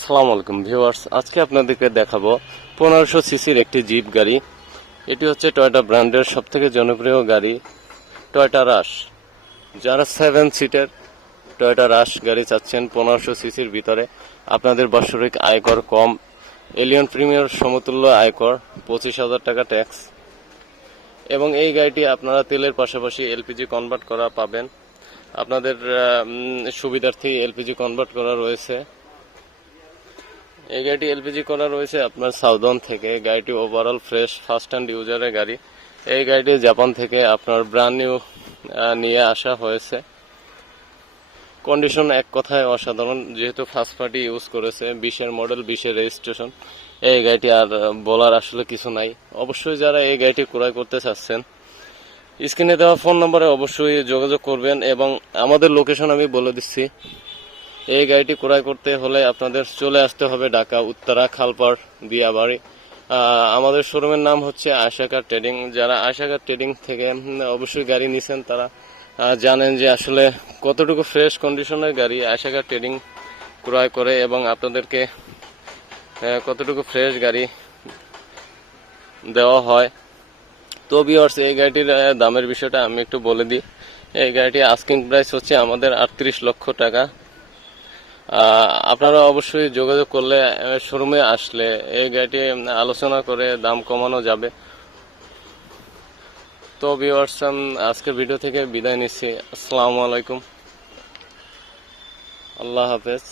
আসসালামু আলাইকুম ভিউয়ার্স, আজকে আপনাদেরকে দেখাবো 1500 সিসির একটি জিপ গাড়ি। এটি হচ্ছে টয়োটা ব্র্যান্ডের সবথেকে জনপ্রিয় গাড়ি টয়োটা রাশ। যারা 7 সিটের টয়োটা রাশ গাড়ি চাচ্ছেন 1500 সিসির ভিতরে, আপনাদের বাৎসরিক আয়কর কম, এলিয়ন প্রিমিয়ার সমতুল্য আয়কর, 25,000 টাকা ট্যাক্স, এবং এই গাড়িটি আপনারা তেলের পাশাপাশি এলপিজি কনভার্ট করা পাবেন। আপনাদের সুবিধার্থে এলপিজি কনভার্ট করা রয়েছে। এই গাড়িটি এলপিজি করা রয়েছে আপনার সাউদার্ন থেকে। গাড়িটি ওভারঅল ফ্রেশ ফার্স্ট হ্যান্ড ইউজারের গাড়ি। এই গাড়িটি জাপান থেকে আপনার ব্র্যান্ড নিউ নিয়ে আসা হয়েছে। কন্ডিশন এক কথায় অসাধারণ, যেহেতু ফার্স্ট পার্টি ইউজ করেছে, 20-এর মডেল, 20-এর রেজিস্ট্রেশন। এই গাড়িটি আর বলার আসলে কিছু নাই। অবশ্যই যারা এই গাড়িটি ক্রয় করতে চাচ্ছেন, স্ক্রিনে দেওয়া ফোন নম্বরে অবশ্যই যোগাযোগ করবেন। এবং আমাদের লোকেশন আমি বলে দিচ্ছি। এই গাড়িটি ক্রয় করতে হলে আপনাদের চলে আসতে হবে ঢাকা উত্তরা খালপাড় দিয়াবাড়ি। আমাদের শোরুমের নাম হচ্ছে আয়েশা কার ট্রেডিং। যারা আয়েশা কার ট্রেডিং থেকে অবশ্যই গাড়ি নিছেন, তারা জানেন যে আসলে কতটুকু ফ্রেশ কন্ডিশনের গাড়ি আয়েশা কার ট্রেডিং ক্রয় করে এবং আপনাদেরকে কতটুকু ফ্রেশ গাড়ি দেওয়া হয়। তো ভিউয়ার্স, এই গাড়িটির দামের বিষয়টা আমি একটু বলে দিই। এই গাড়িটি আস্কিং প্রাইস হচ্ছে আমাদের 38 লক্ষ টাকা। আপনারা অবশ্যই যোগাযোগ করলে, শোরুমে আসলে এই গাড়িটি আলোচনা করে দাম কমানো যাবে। তো ভিউয়ার্স, আজকের ভিডিও থেকে বিদায় নিচ্ছি। আসসালামু আলাইকুম, আল্লাহ হাফেজ।